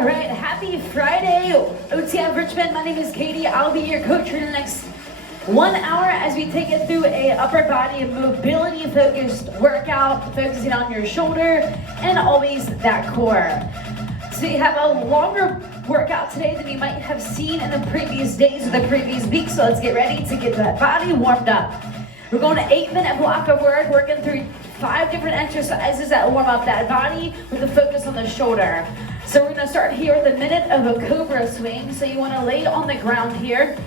All right, happy Friday, OTF Richmond. My name is Katie. I'll be your coach for the next 1 hour as we take it through a upper body mobility focused workout, focusing on your shoulder and always that core. So you have a longer workout today than you might have seen in the previous days or the previous week. So let's get ready to get that body warmed up. We're going to 8-minute block of work, working through 5 different exercises that warm up that body with a focus on the shoulder. So we're going to start here with a minute of a cobra swing. So you want to lay on the ground here.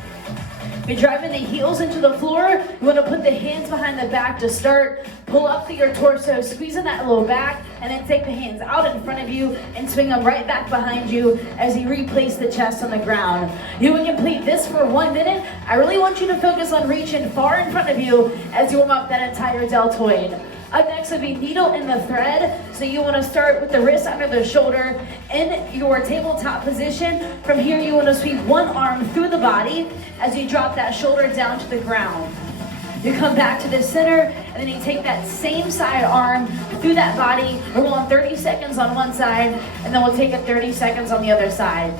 You're driving the heels into the floor. You want to put the hands behind the back to start. Pull up through your torso, squeezing that low back, and then take the hands out in front of you and swing them right back behind you as you replace the chest on the ground. You will complete this for 1 minute. I really want you to focus on reaching far in front of you as you warm up that entire deltoid. Up next will be needle in the thread. So you want to start with the wrist under the shoulder in your tabletop position. From here you want to sweep one arm through the body as you drop that shoulder down to the ground. You come back to the center and then you take that same side arm through that body. We're going 30 seconds on one side and then we'll take it 30 seconds on the other side.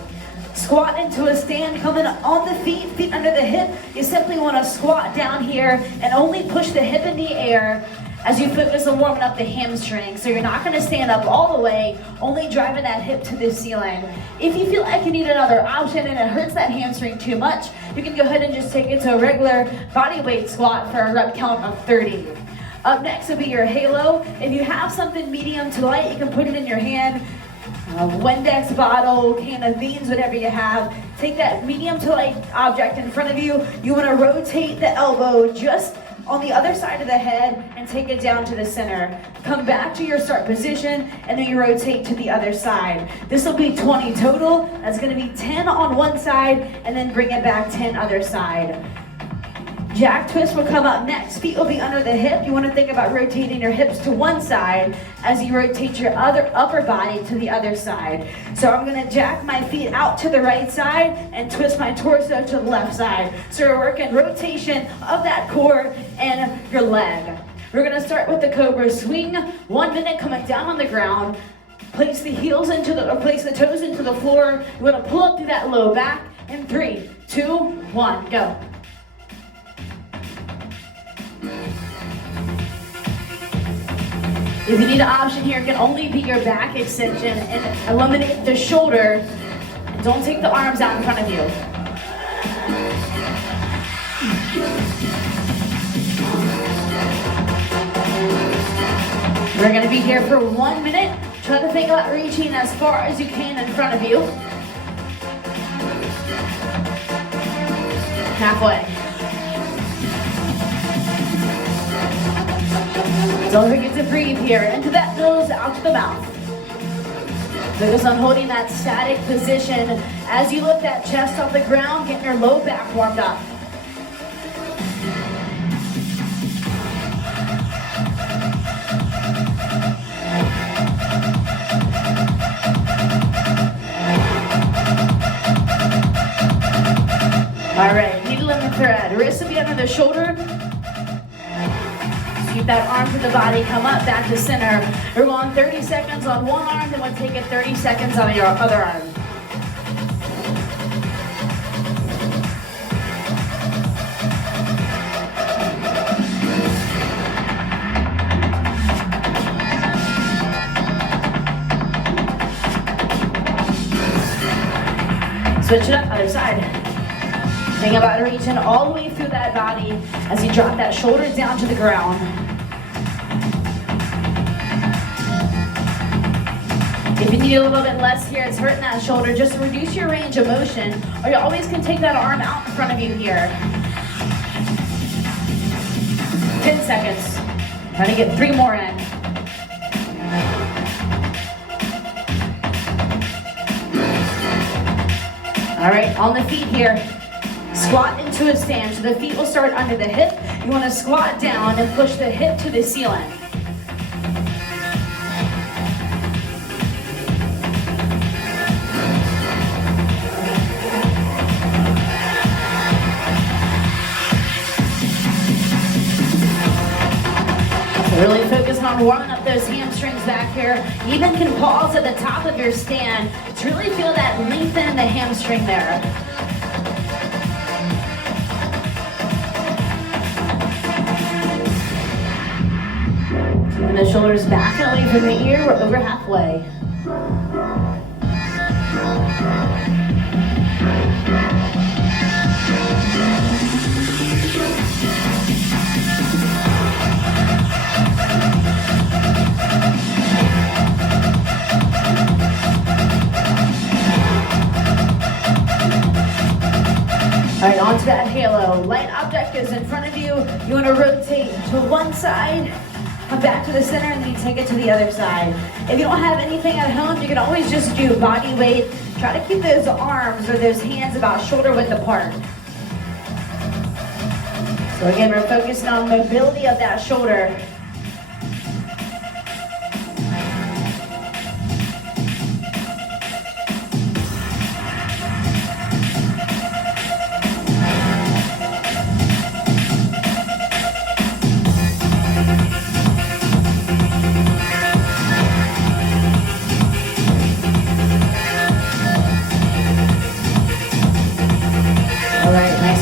Squat into a stand, coming on the feet, feet under the hip. You simply want to squat down here and only push the hip in the air as you focus on warming up the hamstring. So you're not going to stand up all the way, only driving that hip to the ceiling. If you feel like you need another option and it hurts that hamstring too much, you can go ahead and just take it to a regular body weight squat for a rep count of 30. Up next will be your halo. If you have something medium to light, you can put it in your hand. A Windex bottle, can of beans, whatever you have. Take that medium to light object in front of you. You want to rotate the elbow just on the other side of the head and take it down to the center. Come back to your start position and then you rotate to the other side. This will be 20 total. That's going to be 10 on one side and then bring it back 10 other side. Jack twist will come up next. Feet will be under the hip. You want to think about rotating your hips to one side as you rotate your other upper body to the other side. So I'm going to jack my feet out to the right side and twist my torso to the left side. So we're working rotation of that core and your leg. We're going to start with the cobra swing. 1 minute coming down on the ground. Place the heels place the toes into the floor. You want to pull up through that low back in 3, 2, 1, go. If you need an option here, it can only be your back extension and eliminate the shoulder. And don't take the arms out in front of you. We're going to be here for 1 minute. Try to think about reaching as far as you can in front of you. Halfway. Don't forget to breathe here. Into that nose, out to the mouth. Focus on holding that static position as you lift that chest off the ground, getting your low back warmed up. All right, needle in the thread. Wrist will be under the shoulder. Keep that arm to the body, come up, back to center. We're going 30 seconds on one arm, then we'll take it 30 seconds on your other arm. Switch it up, other side. Think about reaching all the way through that body as you drop that shoulder down to the ground. If you need a little bit less here, it's hurting that shoulder, just reduce your range of motion, or you always can take that arm out in front of you here. 10 seconds. Try to get 3 more in. All right, on the feet here. Squat into a stand, so the feet will start under the hip. You want to squat down and push the hip to the ceiling. So really focusing on warming up those hamstrings back here. You even can pause at the top of your stand to really feel that lengthen in the hamstring there. And the shoulders back and away from the ear. We're over halfway. All right, onto that halo. Light object is in front of you. You want to rotate to one side, come back to the center, and then you take it to the other side. If you don't have anything at home, you can always just do body weight. Try to keep those arms or those hands about shoulder width apart. So again, we're focusing on mobility of that shoulder.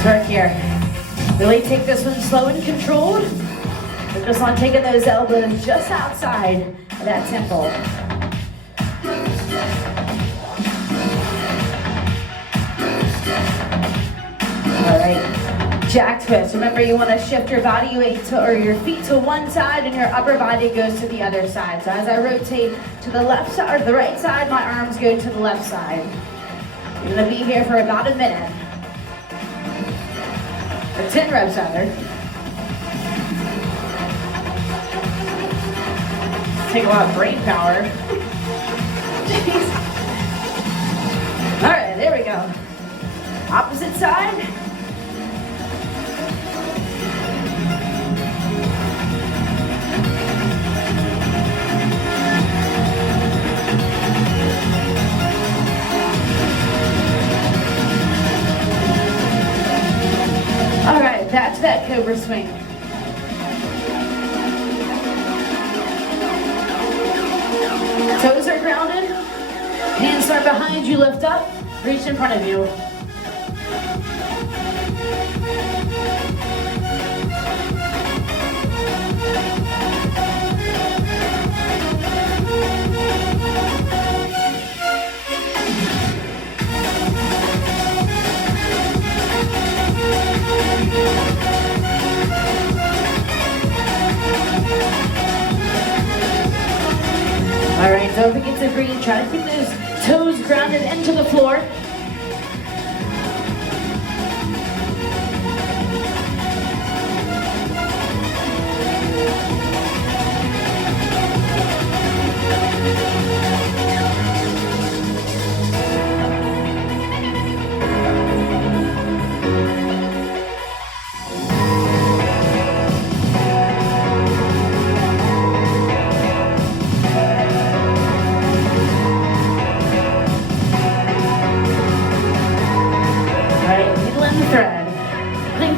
Work here. Really take this one slow and controlled. Focus on taking those elbows just outside of that temple. All right, jack twist. Remember, you want to shift your body weight or your feet to one side and your upper body goes to the other side. So as I rotate to the left side or the right side, my arms go to the left side. You're going to be here for about a minute. Or 10 reps rather. Take a lot of brain power. Jeez. All right, there we go. Opposite side. All right, back to that cobra swing. Toes are grounded. Hands are behind you, lift up. Reach in front of you. All right, don't forget to breathe. Try to keep those toes grounded into the floor.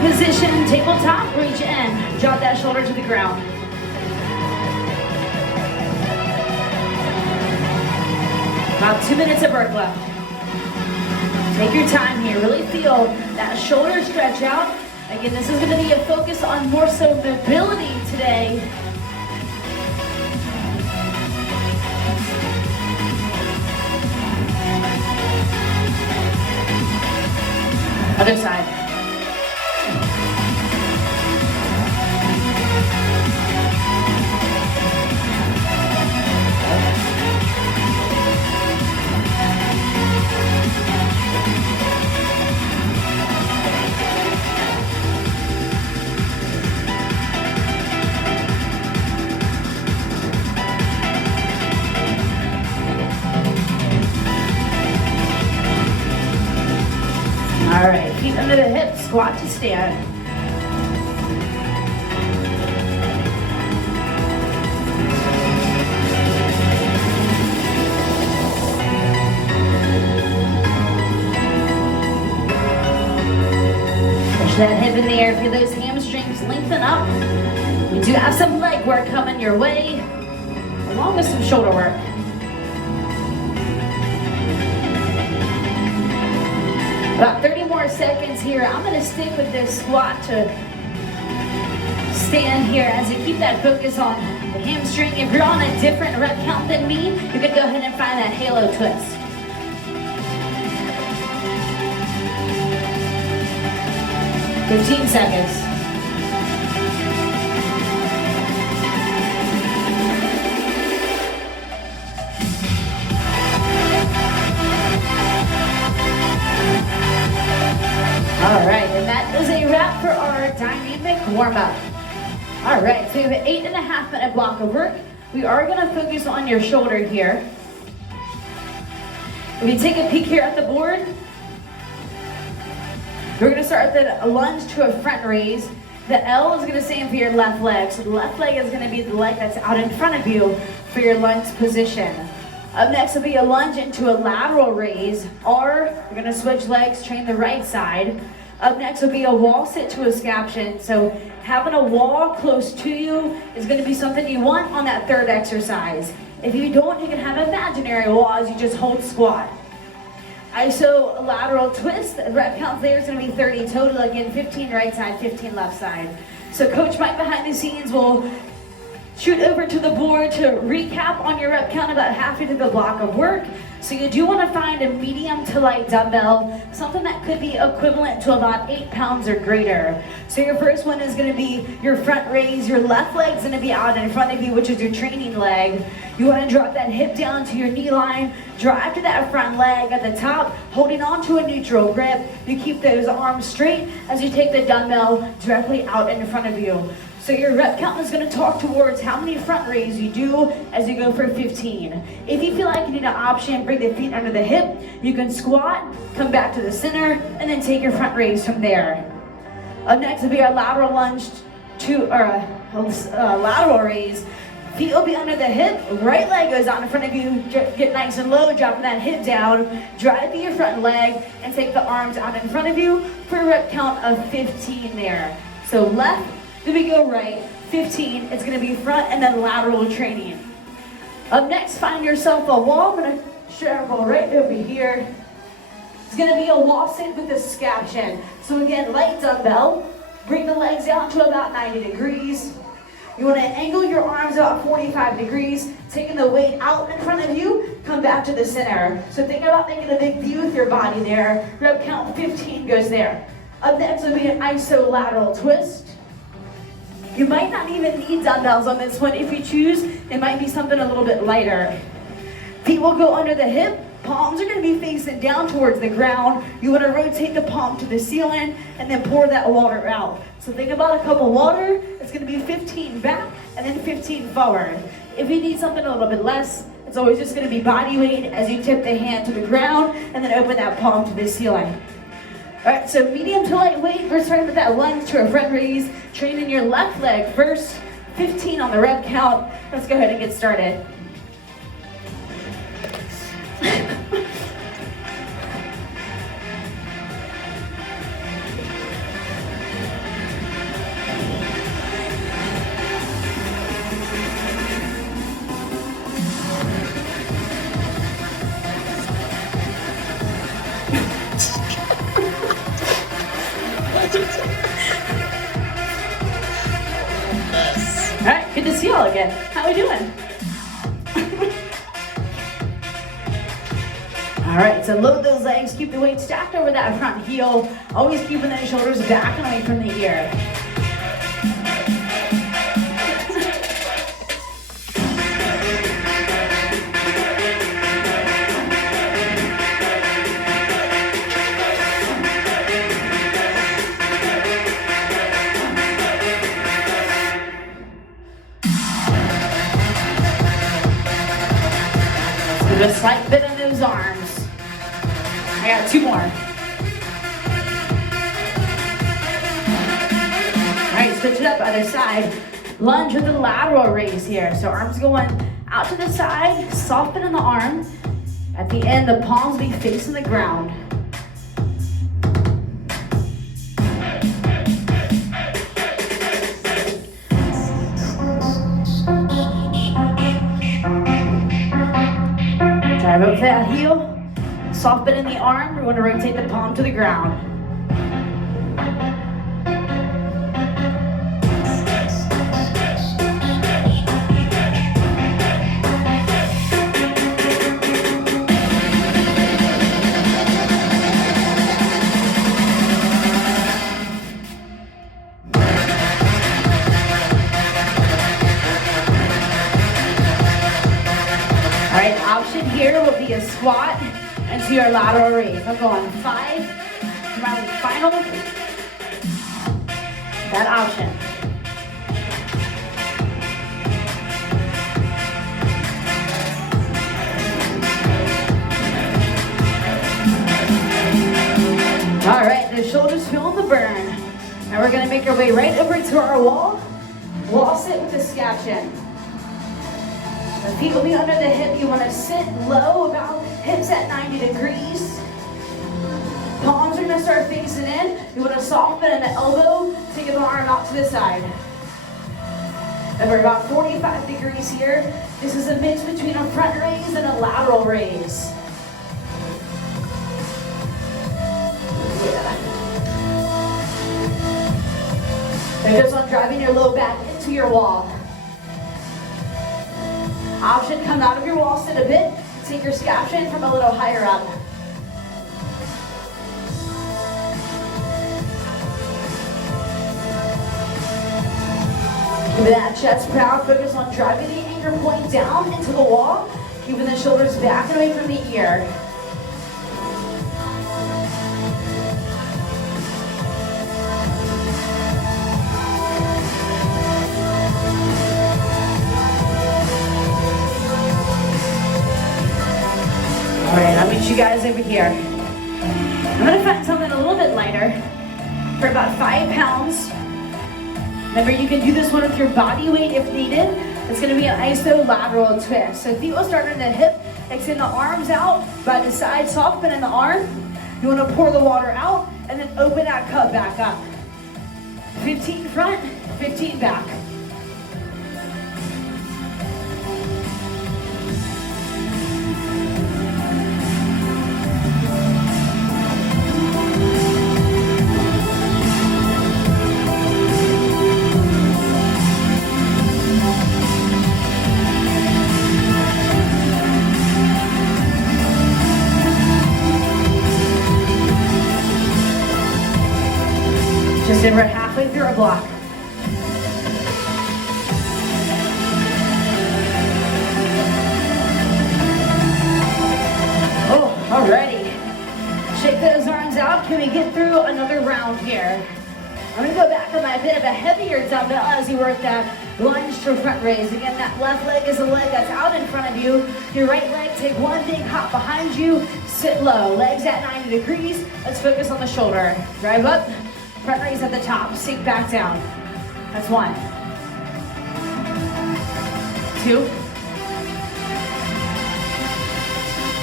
Position, tabletop, reach in. Drop that shoulder to the ground. About 2 minutes of work left. Take your time here. Really feel that shoulder stretch out. Again, this is going to be a focus on more so mobility today. Other side. All right, feet under the hips, squat to stand. Push that hip in the air, feel those hamstrings lengthen up. We do have some leg work coming your way. along with some shoulder work. About 30 more seconds here. I'm gonna stick with this squat to stand here as you keep that focus on the hamstring. If you're on a different rep count than me, you can go ahead and find that halo twist. 15 seconds. All right, and that is a wrap for our dynamic warm-up. All right, so we have an 8.5 minute block of work. We are gonna focus on your shoulder here. If you take a peek here at the board, we're gonna start with a lunge to a front raise. The L is gonna stand for your left leg. So the left leg is gonna be the leg that's out in front of you for your lunge position. Up next will be a lunge into a lateral raise, or we're gonna switch legs, train the right side. Up next will be a wall sit to a scaption. So having a wall close to you is gonna be something you want on that third exercise. If you don't, you can have imaginary wall as you just hold squat. ISO lateral twist, the rep count there is gonna be 30 total. Again, 15 right side, 15 left side. So Coach Mike behind the scenes will shoot over to the board to recap on your rep count about halfway through the block of work. So you do want to find a medium to light dumbbell, something that could be equivalent to about 8 pounds or greater. So your first one is going to be your front raise. Your left leg is going to be out in front of you, which is your training leg. You want to drop that hip down to your knee line, drive to that front leg at the top, holding on to a neutral grip. You keep those arms straight as you take the dumbbell directly out in front of you. So your rep count is going to talk towards how many front raises you do as you go for 15. If you feel like you need an option, bring the feet under the hip. You can squat, come back to the center, and then take your front raise from there. Up next will be our lateral lunge to lateral raise. Feet will be under the hip. Right leg goes out in front of you. Get nice and low, dropping that hip down. Drive through your front leg and take the arms out in front of you for a rep count of 15 there. So left. Then we go right, 15, it's gonna be front and then lateral training. Up next, find yourself a wall. I'm gonna share a ball right over here. It's gonna be a wall sit with a scaption. So again, light dumbbell, bring the legs down to about 90 degrees. You wanna angle your arms about 45 degrees, taking the weight out in front of you, come back to the center. So think about making a big V with your body there. Rep count 15 goes there. Up next will be an iso lateral twist. You might not even need dumbbells on this one. If you choose, it might be something a little bit lighter. Feet will go under the hip. Palms are gonna be facing down towards the ground. You wanna rotate the palm to the ceiling and then pour that water out. So think about a cup of water. It's gonna be 15 back and then 15 forward. If you need something a little bit less, it's always just gonna be body weight as you tip the hand to the ground and then open that palm to the ceiling. All right, so medium to light weight, we're starting with that lunge to a front raise, training your left leg first, 15 on the rep count. Let's go ahead and get started. All right, good to see y'all again. How we doing? All right, so load those legs, keep the weight stacked over that front heel, always keeping those shoulders back and away from the ear. A slight bit in those arms. I got 2 more. All right, switch it up other side. Lunge with a lateral raise here. So arms going out to the side, soften in the arm. At the end, the palms be facing the ground. Drive up that heel, soft bend in the arm. We want to rotate the palm to the ground. Option here will be a squat into your lateral raise. I'll go on 5, my final, that option. All right, the shoulders feeling the burn. Now we're gonna make our way right over to our wall. Wall sit with the scap chin. The feet will be under the hip. You want to sit low, about hips at 90 degrees. Palms are going to start facing in. You want to soften in the elbow, take the arm out to the side. And we're about 45 degrees here. This is a mix between a front raise and a lateral raise. Yeah. Focus on driving your low back into your wall. Option, come out of your wall, sit a bit, take your scap chin from a little higher up. Keep that chest proud, focus on driving the anchor point down into the wall, keeping the shoulders back and away from the ear. All right, I'll meet you guys over here. I'm gonna find something a little bit lighter for about 5 pounds. Remember, you can do this one with your body weight if needed. It's gonna be an isolateral twist. So feet will start in the hip, extend the arms out by the side, soft bend in the arm. You wanna pour the water out and then open that cup back up. 15 front, 15 back. Just over halfway through our block. Oh, alrighty. Shake those arms out. Can we get through another round here? I'm gonna go back on my bit of a heavier dumbbell as you work that lunge to front raise. Again, that left leg is a leg that's out in front of you. Your right leg, take one big hop behind you, sit low. Legs at 90 degrees. Let's focus on the shoulder. Drive up. Front raise at the top, sink back down. That's 1. 2.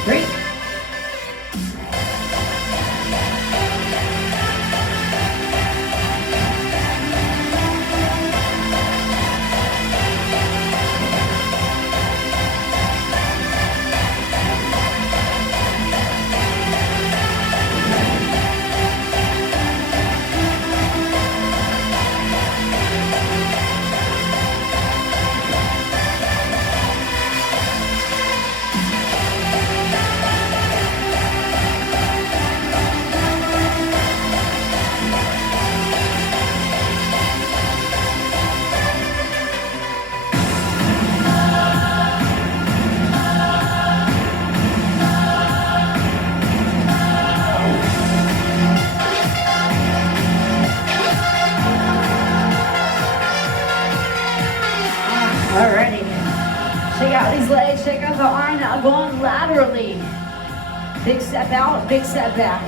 3. 'em going laterally. Big step out, big step back.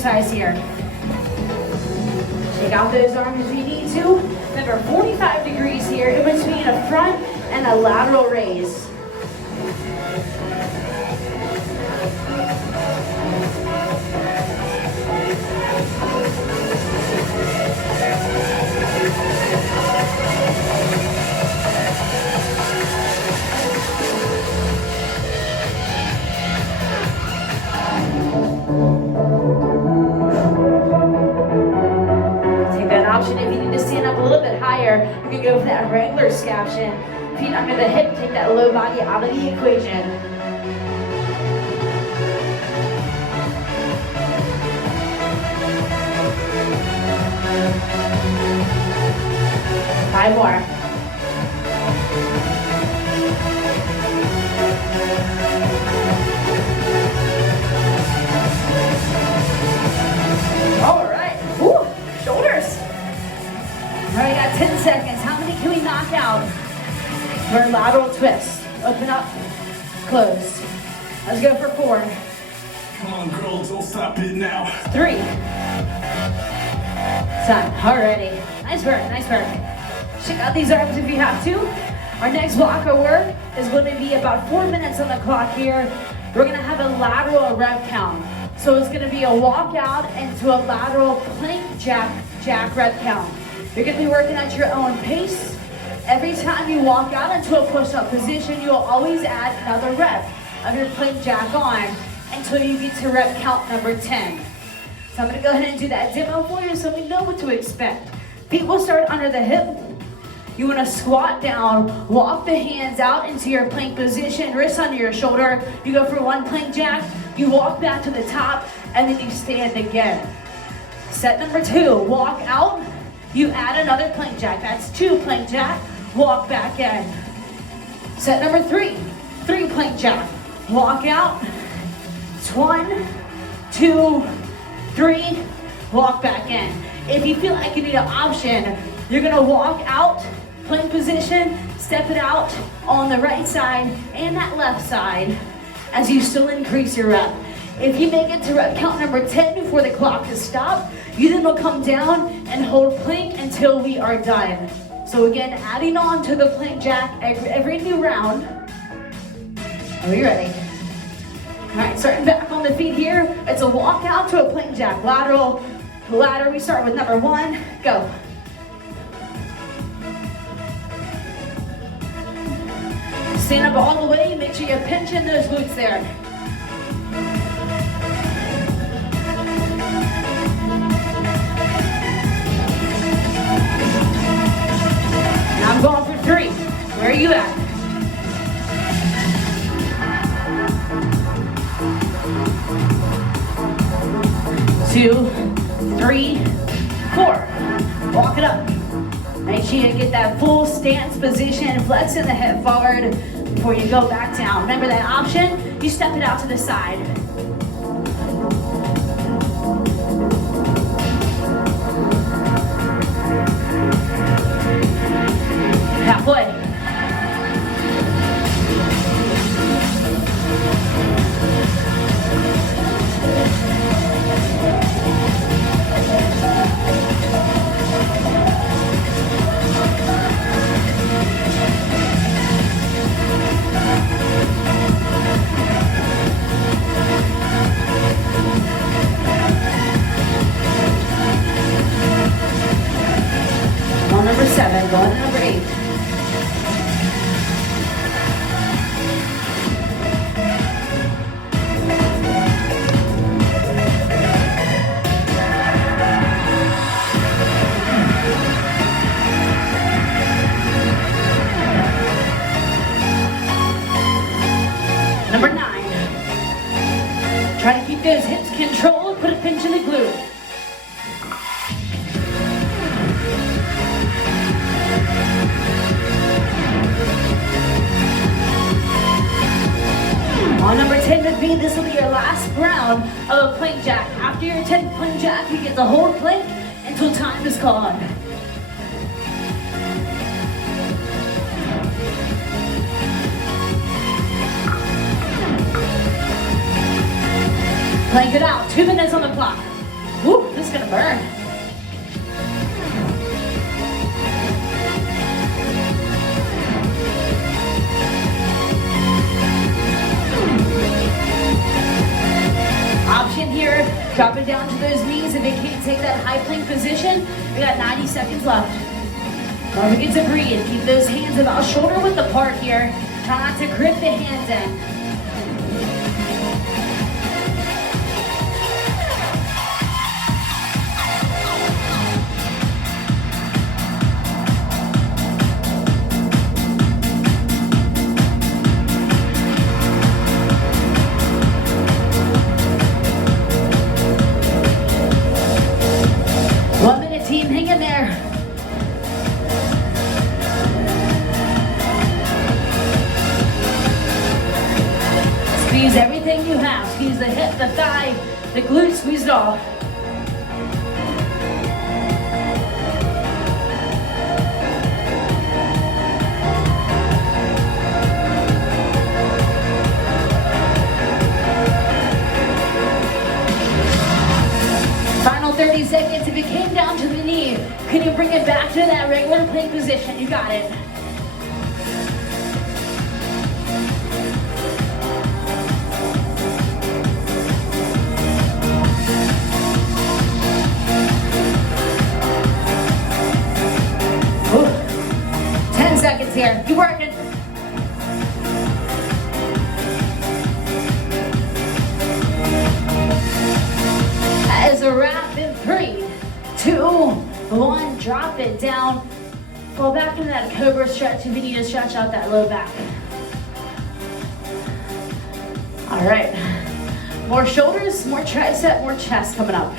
exercise here. Shake out those arms if you need to. Remember, 45 degrees here in between a front and a lateral raise. If you need to stand up a little bit higher, you can go for that regular scaption. Feet under the hip, take that low body out of the equation. Five more. All right. Ooh, shoulders. All right, got 10 seconds. How many can we knock out? For a lateral twist. Open up, close. Let's go for 4. Come on, girl, don't stop it now. 3. Time. Alrighty. Nice work, nice work. Check out these arms if you have to. Our next block of work is going to be about 4 minutes on the clock here. We're going to have a lateral rep count. So it's going to be a walk out into a lateral plank jack rep count. You're going to be working at your own pace. Every time you walk out into a push-up position, you'll always add another rep of your plank jack on until you get to rep count number 10. So I'm going to go ahead and do that demo for you so we know what to expect. Feet will start under the hip. You want to squat down, walk the hands out into your plank position, wrists under your shoulder. You go for 1 plank jack, you walk back to the top, and then you stand again. Set number 2, walk out. You add another plank jack. That's 2 plank jack. Walk back in. Set number 3, 3 plank jack. Walk out. It's 1, 2, 3. Walk back in. If you feel like you need an option, you're gonna walk out, plank position, step it out on the right side and that left side as you still increase your rep. If you make it to rep count number 10 before the clock is stopped, you then will come down and hold plank until we are done. So again, adding on to the plank jack every new round. Are we ready? All right, starting back on the feet here. It's a walk out to a plank jack. Lateral, ladder. We start with number 1. Go. Stand up all the way. Make sure you're pinching those glutes there. Now I'm going for 3. Where are you at? 2, 3, 4. Walk it up. Make sure you get that full stance position, flexing the hip forward before you go back down. Remember that option? You step it out to the side. Halfway. On number 7, going to number 8. Number 9. Try to keep those hips controlled, put a pinch in the glute. On number 10 with me, this will be your last round of a plank jack. After your 10th plank jack, you get to hold plank until time is called. Plank it out, 2 minutes on the clock. This is gonna burn. Option here, drop it down to those knees. If you can't take that high plank position, we got 90 seconds left. Don't forget to breathe. Keep those hands about shoulder width apart here. Try not to grip the hands in. Squeeze everything you have. Squeeze the hip, the thigh, the glute, squeeze it all. Final 30 seconds. If you came down to the knee, can you bring it back to that regular plank position? You got it. Ooh. 10 seconds here. Keep working. That is a wrap in 3, 2, 1. Drop it down. Fall back into that cobra stretch if you need to stretch out that low back. All right. More shoulders, more tricep, more chest coming up.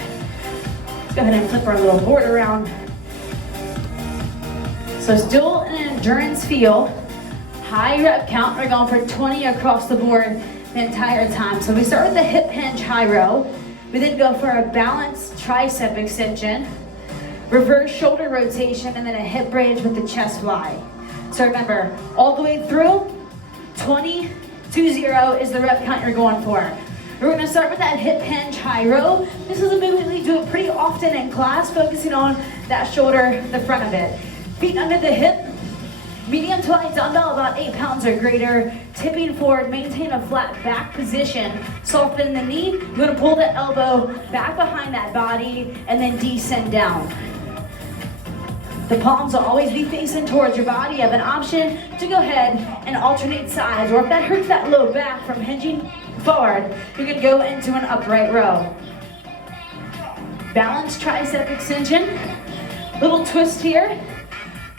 Let's go ahead and flip our little board around. So still an endurance feel. High rep count. We're going for 20 across the board the entire time. So we start with the hip hinge high row. We then go for a balanced tricep extension, reverse shoulder rotation, and then a hip bridge with the chest fly. So remember, all the way through, 20, 2-0 is the rep count you're going for. We're gonna start with that hip hinge high row. This is a movement we do it pretty often in class, focusing on that shoulder, the front of it. Feet under the hip, medium to light dumbbell, about 8 pounds or greater. Tipping forward, maintain a flat back position. Soften the knee. You're gonna pull the elbow back behind that body and then descend down. The palms will always be facing towards your body. You have an option to go ahead and alternate sides, or if that hurts that low back from hinging forward, you can go into an upright row. Balanced tricep extension. Little twist here.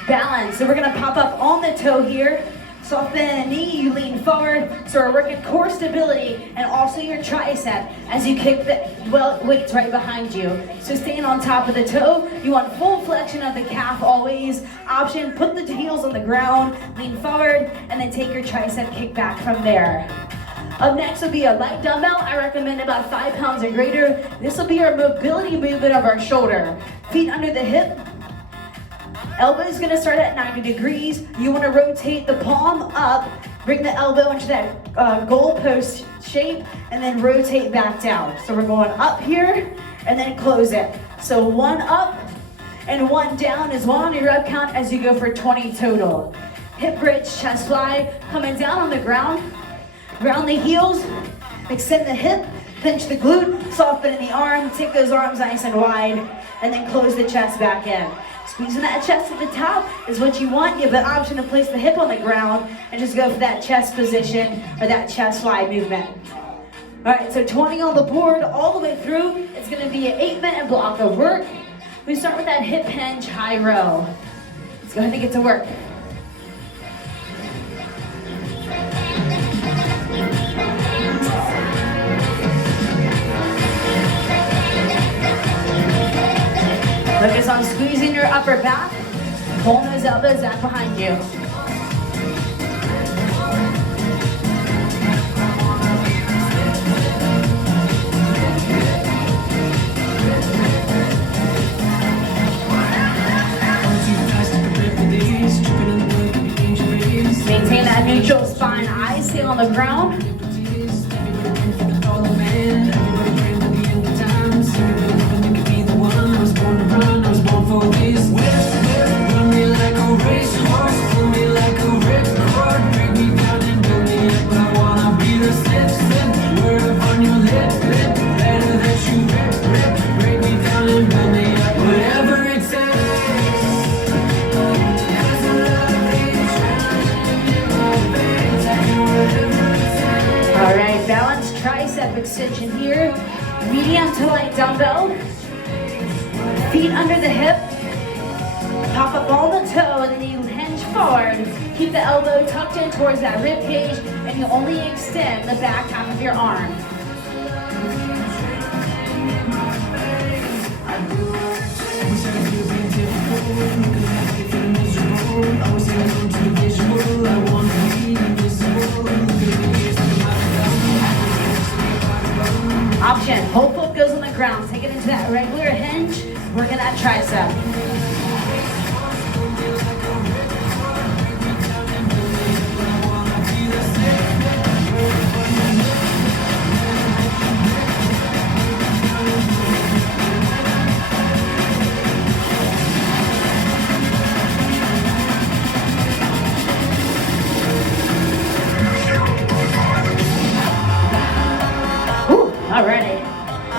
Balance. So we're gonna pop up on the toe here. Soften the knee, you lean forward. So we're working core stability and also your tricep as you kick the weights right behind you. So staying on top of the toe, you want full flexion of the calf always. Option, put the heels on the ground, lean forward, and then take your tricep kick back from there. Up next will be a light dumbbell. I recommend about 5 pounds or greater. This will be our mobility movement of our shoulder. Feet under the hip. Elbow is gonna start at 90 degrees. You wanna rotate the palm up, bring the elbow into that goalpost shape, and then rotate back down. So we're going up here, and then close it. So 1 up and 1 down is 1 on your rep count as you go for 20 total. Hip bridge, chest fly, coming down on the ground. Ground the heels, extend the hip, pinch the glute, soften in the arm, take those arms nice and wide, and then close the chest back in. Squeezing that chest at the top is what you want. You have an option to place the hip on the ground and just go for that chest position or that chest fly movement. All right, so 20 on the board all the way through. It's gonna be an 8-minute block of work. We start with that hip hinge high row. Let's go ahead and get to work. Focus on squeezing your upper back. Pull those elbows back behind you. Maintain that neutral spine. Eyes stay on the ground. keep the elbow tucked in towards that rib cage, and you only extend the back half of your arm. Option, whole foot goes on the ground. Take it into that regular hinge. Working that tricep. Alrighty,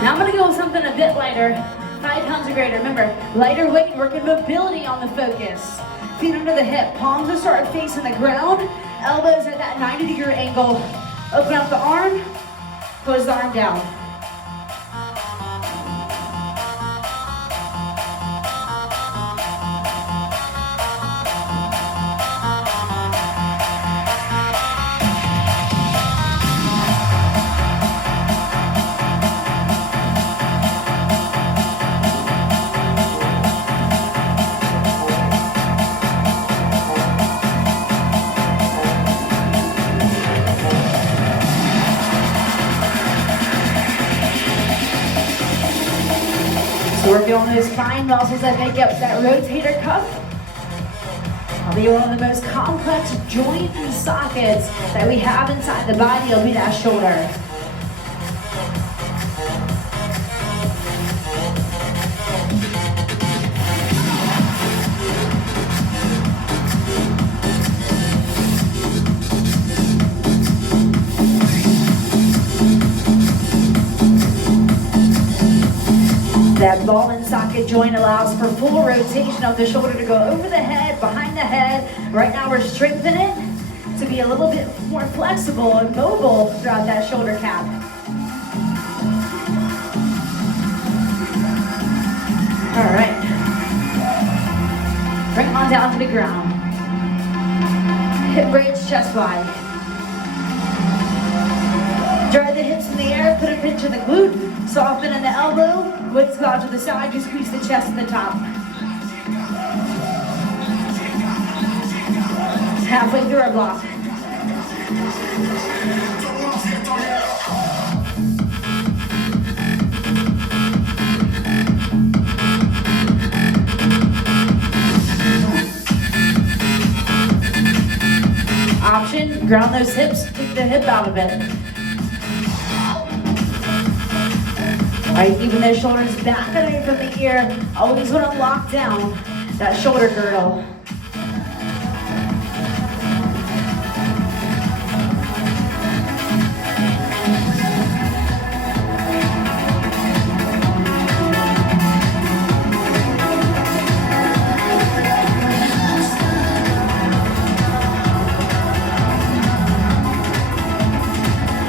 now I'm gonna go with something a bit lighter, 5 pounds or greater. Remember, lighter weight, working mobility on the focus. Feet under the hip, palms will start facing the ground, elbows at that 90-degree angle. Open up the arm, close the arm down. So working on those fine muscles that make up that rotator cuff. Probably one of the most complex joints and sockets that we have inside the body will be that shoulder. That ball and socket joint allows for full rotation of the shoulder to go over the head, behind the head. Right now we're strengthening it to be a little bit more flexible and mobile throughout that shoulder cap. All right. Bring it on down to the ground. Hip bridge, chest wide. Drive the hips in the air, put a pinch in the glute, soften in the elbow. Widths go out to the side, you squeeze the chest at the top. Halfway through our block. Option, ground those hips, take the hip out of it. Alright, keeping those shoulders back and away from the ear. Always want to lock down that shoulder girdle.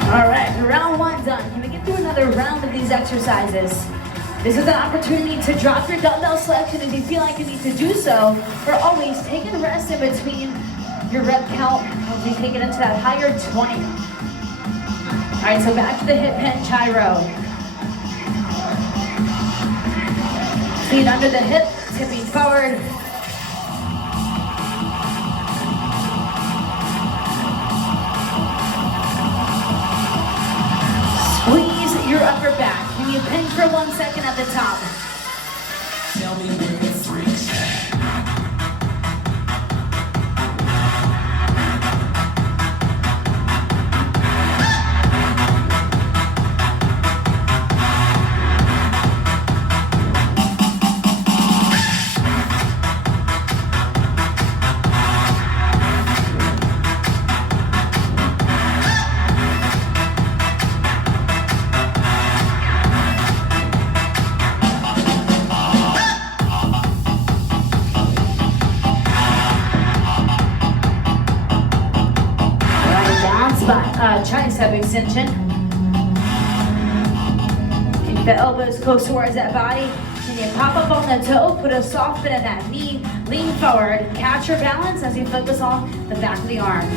Alright, round one done. Can we get through another round of these exercises? This is an opportunity to drop your dumbbell selection if you feel like you need to do so, or always take a rest in between your rep count as you take it into that higher 20. Alright, so back to the hip hinge high row. Feet under the hip, tipping forward. Squeeze your upper back. Can you pinch for 1 second at the top? Tell me where the freaks tricep extension. Keep the elbows close towards that body. Can you pop up on the toe? Put a soft bit in that knee. Lean forward, catch your balance as you focus on the back of the arm.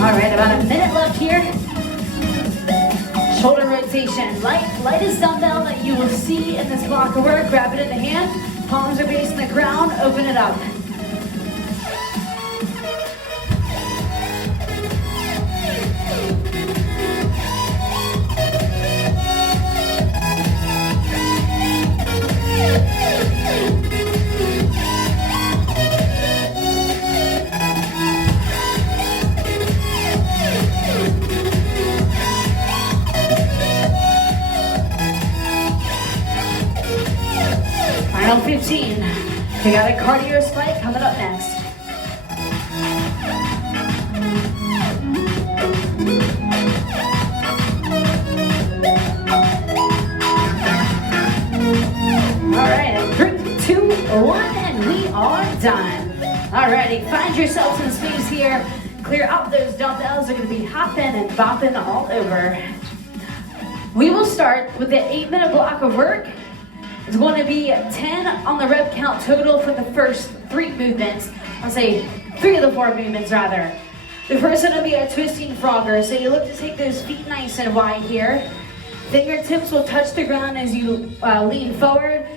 All right, about a minute left here. Shoulder rotation, lightest dumbbell that you will see in this block of work. Grab it in the hand, palms are facing the ground, open it up. Final 15. We got a cardio spike coming up next. All right, 3, 2, 1, and we are done. All righty, find yourself some space here. Clear out those dumbbells. They're going to be hopping and bopping all over. We will start with the 8-minute block of work. It's going to be 10 on the rep count total for the first 3 movements. I'll say 3 of the 4 movements rather. The first one will be a twisting frogger. So you look to take those feet nice and wide here. Fingertips will touch the ground as you lean forward.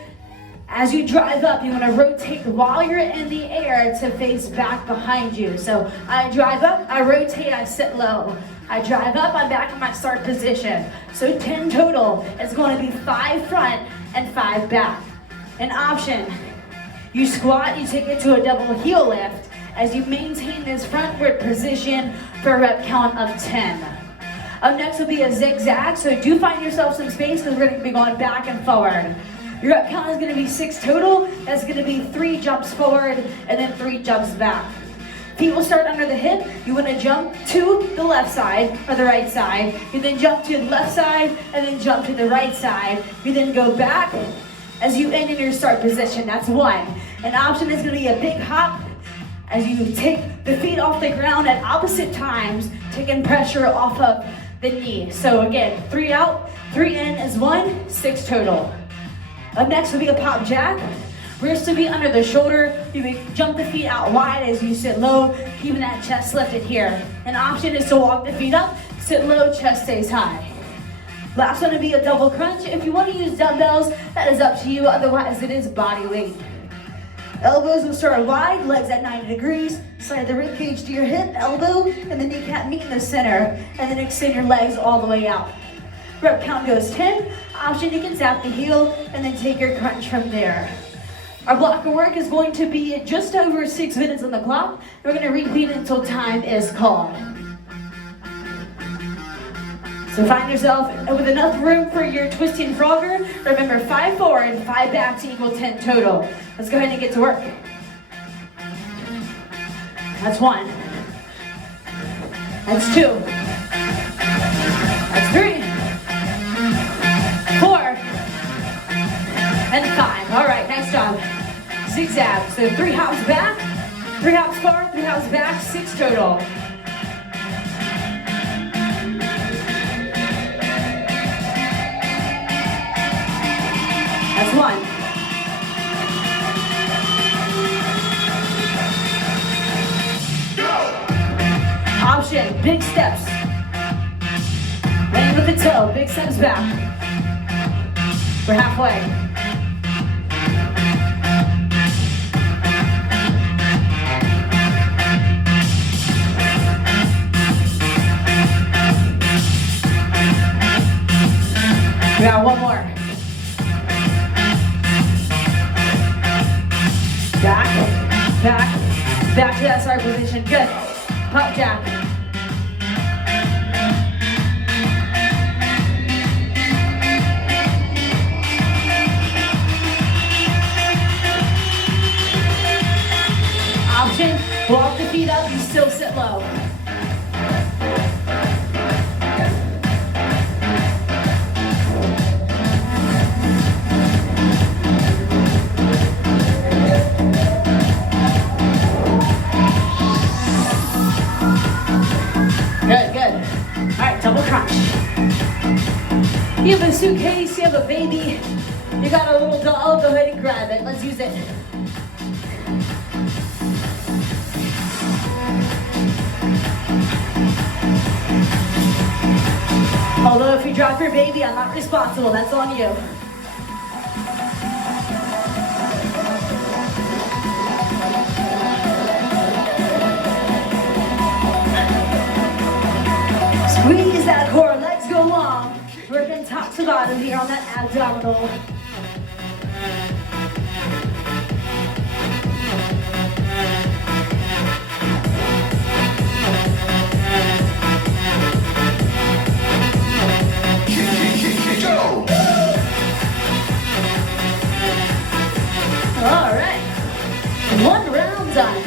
As you drive up, you want to rotate while you're in the air to face back behind you. So I drive up, I rotate, I sit low. I drive up, I'm back in my start position. So 10 total. It's going to be 5 front and 5 back. An option, you squat, you take it to a double heel lift as you maintain this frontward position for a rep count of 10. Up next will be a zigzag, so do find yourself some space because we're going to be going back and forward. Your rep count is going to be 6 total. That's going to be 3 jumps forward and then 3 jumps back. Feet will start under the hip. You want to jump to the left side or the right side. You then jump to the left side and then jump to the right side. You then go back as you end in your start position. That's 1. An option is going to be a big hop as you take the feet off the ground at opposite times, taking pressure off of the knee. So again, 3 out, 3 in is 1, 6 total. Up next will be a pop jack. Wrists will be under the shoulder. You may jump the feet out wide as you sit low, keeping that chest lifted here. An option is to walk the feet up, sit low, chest stays high. Last one will be a double crunch. If you want to use dumbbells, that is up to you. Otherwise, it is body weight. Elbows will start wide, legs at 90 degrees. Slide the rib cage to your hip, elbow, and the kneecap meet in the center. And then extend your legs all the way out. Rep count goes 10. Option, you can zap the heel and then take your crunch from there. Our block of work is going to be just over 6 minutes on the clock. We're going to repeat until time is called. So find yourself with enough room for your twisting frogger. Remember, 5 forward, 5 back to equal 10 total. Let's go ahead and get to work. That's 1. That's 2. That's 3. 4. And 5. All right, nice job. Zigzag. So 3 hops back, 3 hops forward, 3 hops back, 6 total. That's 1. Option, big steps. Land with the toe, big steps back. We're halfway. We got 1 more. Back to that start position. Good. Pop jack. Option, walk the feet up, you still sit low. Good, good. All right, double crunch. You have a suitcase, you have a baby, you got a little doll, go ahead and grab it. Let's use it. Although if you drop your baby, I'm not responsible. That's on you. Squeeze that core, legs go long. Working top to bottom here on that abdominal. All right, one round done.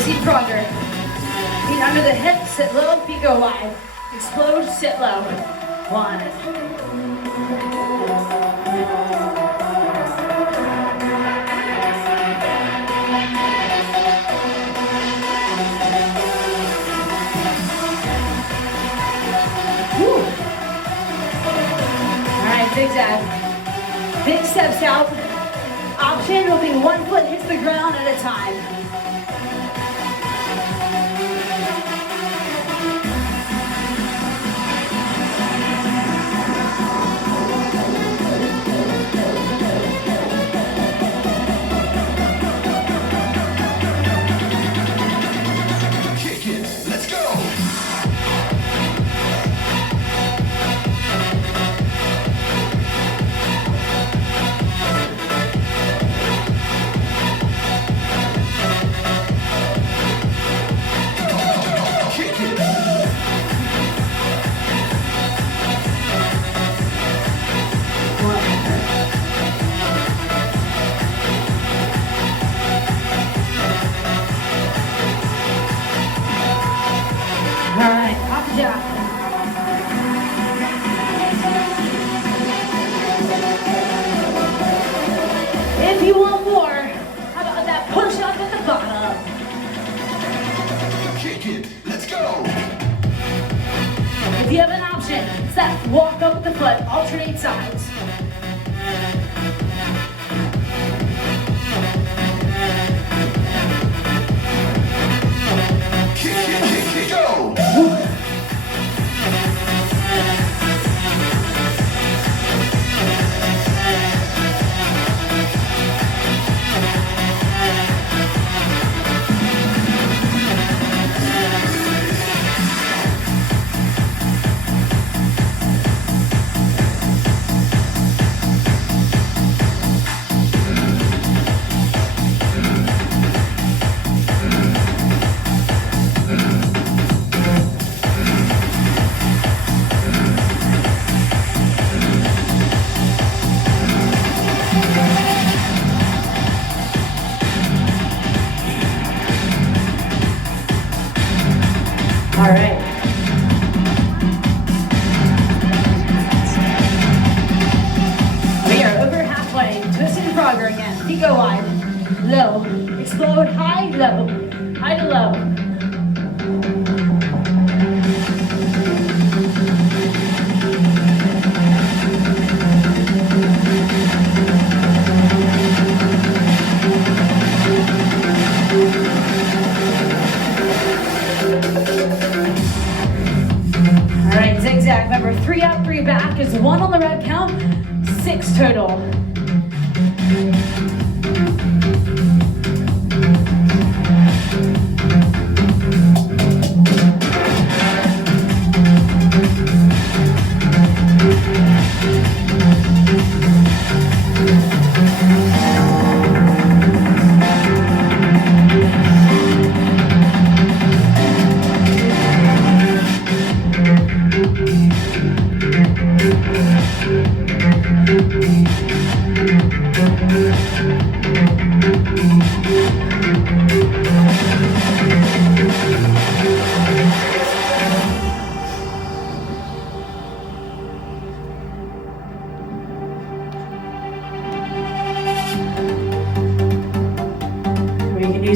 Seat frogger. Feet under the hips, sit low, feet go wide. Explode, sit low. 1. Woo. All right, zigzag. Big steps out. Option will be 1 foot hits the ground at a time. If you want more, how about that push up at the bottom? Kick it, let's go. If you have an option, it's that walk up with the foot, alternate sides. Kick, go. All right. We are over halfway. Twisted frogger again. Feet go wide. Low. Explode. High, low. High to low. All right, zigzag. Remember, 3 up, 3 back is 1 on the red count, 6 total.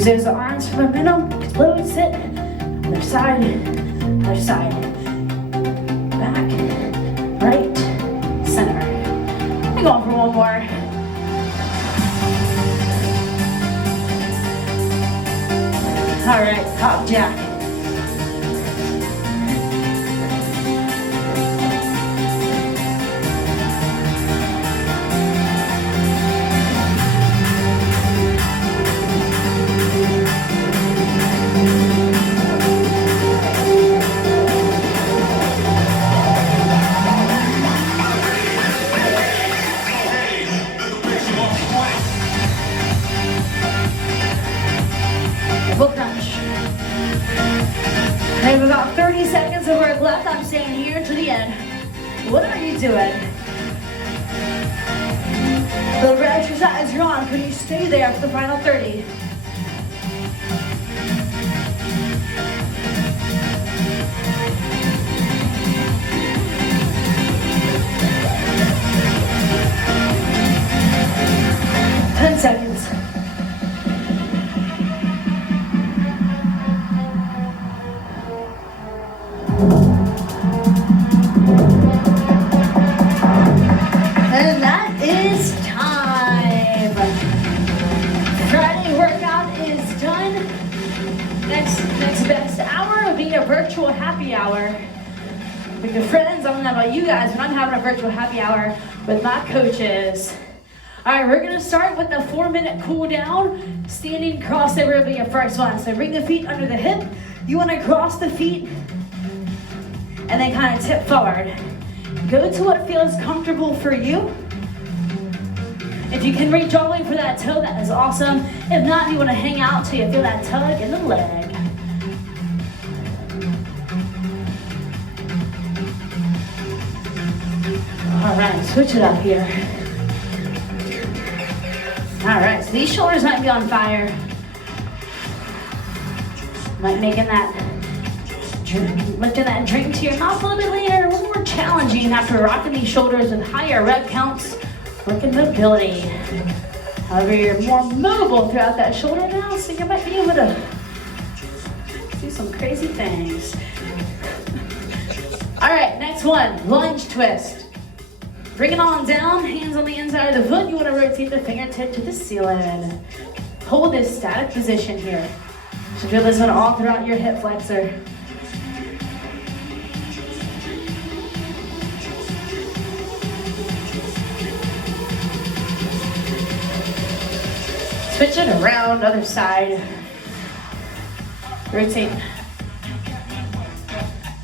Use those arms for momentum. Explode, sit. Other side, other side. Back, right, center. I'm going for one more. All right, top jack. Double crunch. I have about 30 seconds of work left. I'm staying here to the end. What are you doing? The exercise you're on, can you stay there for the final 30? Seconds. And that is time. Friday workout is done. Next best hour will be a virtual happy hour with your friends. I don't know about you guys, but I'm having a virtual happy hour with my coaches. All right, we're gonna start with the 4-minute cool down. Standing crossover will be your first one. So bring the feet under the hip. You wanna cross the feet and then kind of tip forward. Go to what feels comfortable for you. If you can reach all the way for that toe, that is awesome. If not, you wanna hang out till you feel that tug in the leg. All right, switch it up here. All right, so these shoulders might be on fire. Might making that, lifting that drink to your mouth a little bit later, a little more challenging after rocking these shoulders with higher rep counts, working mobility. However, you're more mobile throughout that shoulder now, so you might be able to do some crazy things. All right, next one, lunge twist. Bring it on down, hands on the inside of the foot. You want to rotate the fingertip to the ceiling. Hold this static position here. You should feel this one all throughout your hip flexor. Switch it around, other side. Rotate.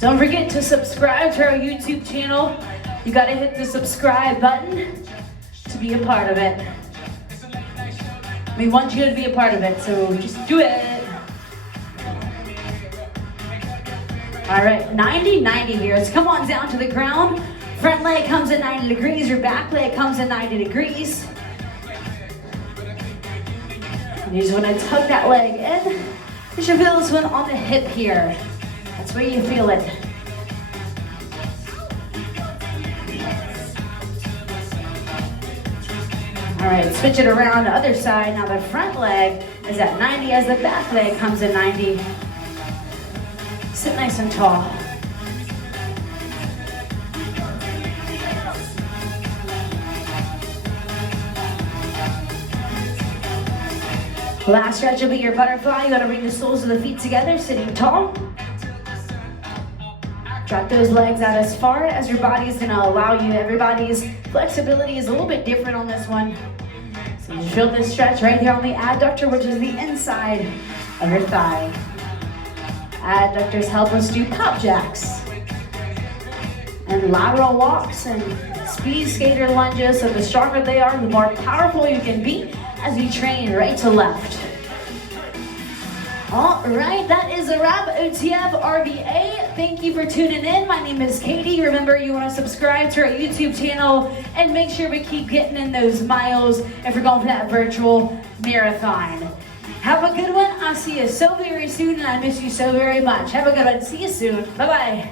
Don't forget to subscribe to our YouTube channel. You gotta hit the subscribe button to be a part of it. We want you to be a part of it, so just do it. All right, 90-90 here. Let's come on down to the ground. Front leg comes at 90 degrees, your back leg comes at 90 degrees. And you just wanna tug that leg in. You should feel this one on the hip here. That's where you feel it. All right, switch it around to the other side. Now the front leg is at 90 as the back leg comes at 90. Sit nice and tall. Last stretch will be your butterfly. You gotta bring the soles of the feet together, sitting tall. Drop those legs out as far as your body is gonna allow you. Everybody's flexibility is a little bit different on this one. So you feel this stretch right here on the adductor, which is the inside of your thigh. Adductors help us do pop jacks and lateral walks and speed skater lunges. So the stronger they are, the more powerful you can be as you train right to left. All right, that is a wrap. OTF RVA. Thank you for tuning in. My name is Katie. Remember, you want to subscribe to our YouTube channel and make sure we keep getting in those miles if we're going for that virtual marathon. Have a good one. I'll see you so very soon, and I miss you so very much. Have a good one. See you soon. Bye-bye.